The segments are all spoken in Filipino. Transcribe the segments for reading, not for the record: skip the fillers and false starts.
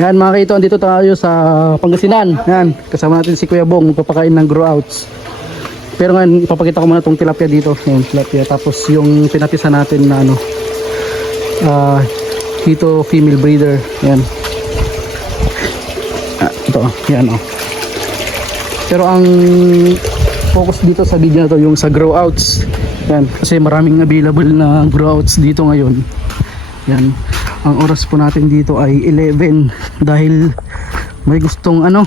Yan mga kaito, andito tayo sa Pangasinan. Yan, kasama natin si Kuya Bong, magpapakain ng grow outs. Pero ngayon, ipapakita ko muna itong tilapia dito. Yan, tilapia. Tapos yung pinapisa natin na ano, Hito female breeder. Yan. Ito, yan oh. Pero ang focus dito sa video na to yung sa grow outs. Yan, kasi maraming available na grow outs dito ngayon. Yan. Ang oras po natin dito ay 11 dahil may gustong ano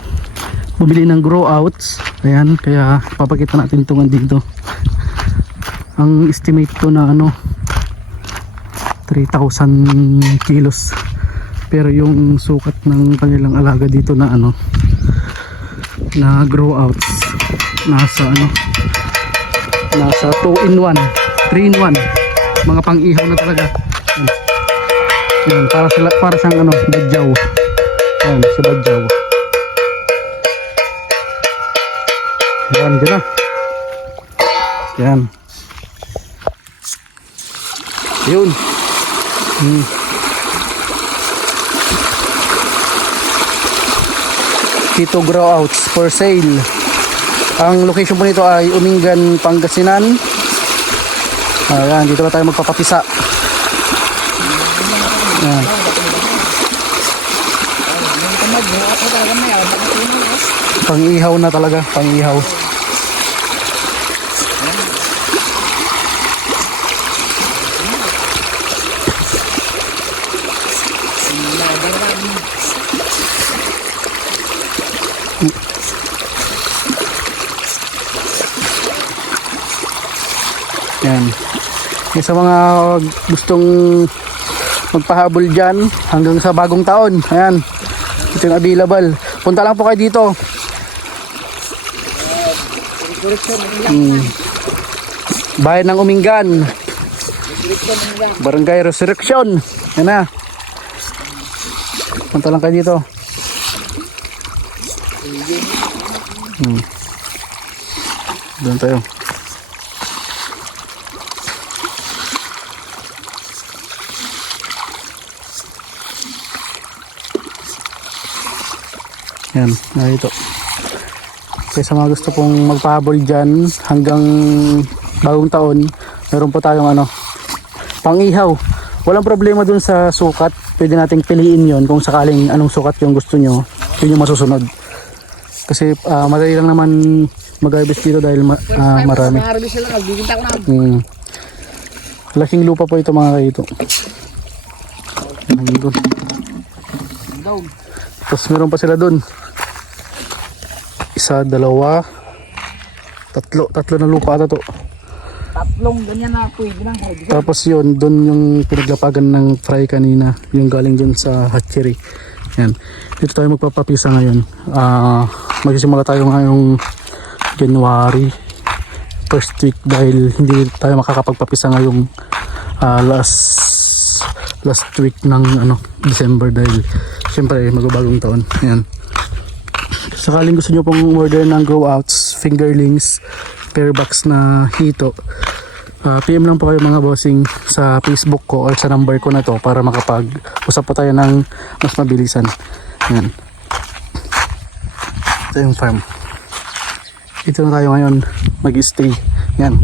bumili ng grow outs. Ayan, kaya papakita natin ito dito. Ang estimate ko na ano 3,000 kilos. Pero yung sukat ng kanilang alaga dito na ano na grow outs nasa ano nasa 2 in 1, 3 in 1, mga pang-ihaw na talaga. Yan, para siyang ano, badyaw. Yan, si badyaw. Yan, dyan na. Yan. Yun. Hito grow outs for sale. Ang location po nito ay Umingan, Pangasinan. Ayan, dito na tayo magpapapisa. Yan. Pang-ihaw na talaga, pang-ihaw. Yan. Sa mga gustong magpahabol dyan hanggang sa bagong taon, ayan, ito yung available. Punta lang po kayo dito. Bayan ng Umingan, Barangay Resurrection. Yan na. Punta lang kayo dito. Doon tayo. Yan, narito. Kaya sa mga gusto pong magpahabol dyan hanggang bagong taon, meron po tayong ano, pang-ihaw. Walang problema dun sa sukat. Pwede nating piliin yon kung sakaling anong sukat yung gusto nyo, yun yung masusunod. Kasi madali lang naman mag-harvest dito dahil marami. Laking lupa po ito mga kaito. Tapos meron pa sila dun. Isa, dalawa, tatlo na lupa ata to. Tatlong ganyan na pwede lang. Tapos yun, dun yung pinaglapagan ng fry kanina, yung galing dun sa hatchery. Yan. Dito tayo magpapapisa ngayon. Magsisimula tayo ngayong January first week dahil hindi tayo makakapagpapisa ngayong last week ng ano, December dahil syempre magbabagong taon. Yan. Sakaling gusto nyo pong order ng grow outs, fingerlings, pair box na hito, PM lang po kayo mga bossing sa Facebook ko or sa number ko na to para makapag-usap po tayo ng mas mabilisan. Yan. Ito yung farm. Dito na tayo ngayon mag-stay. Yan.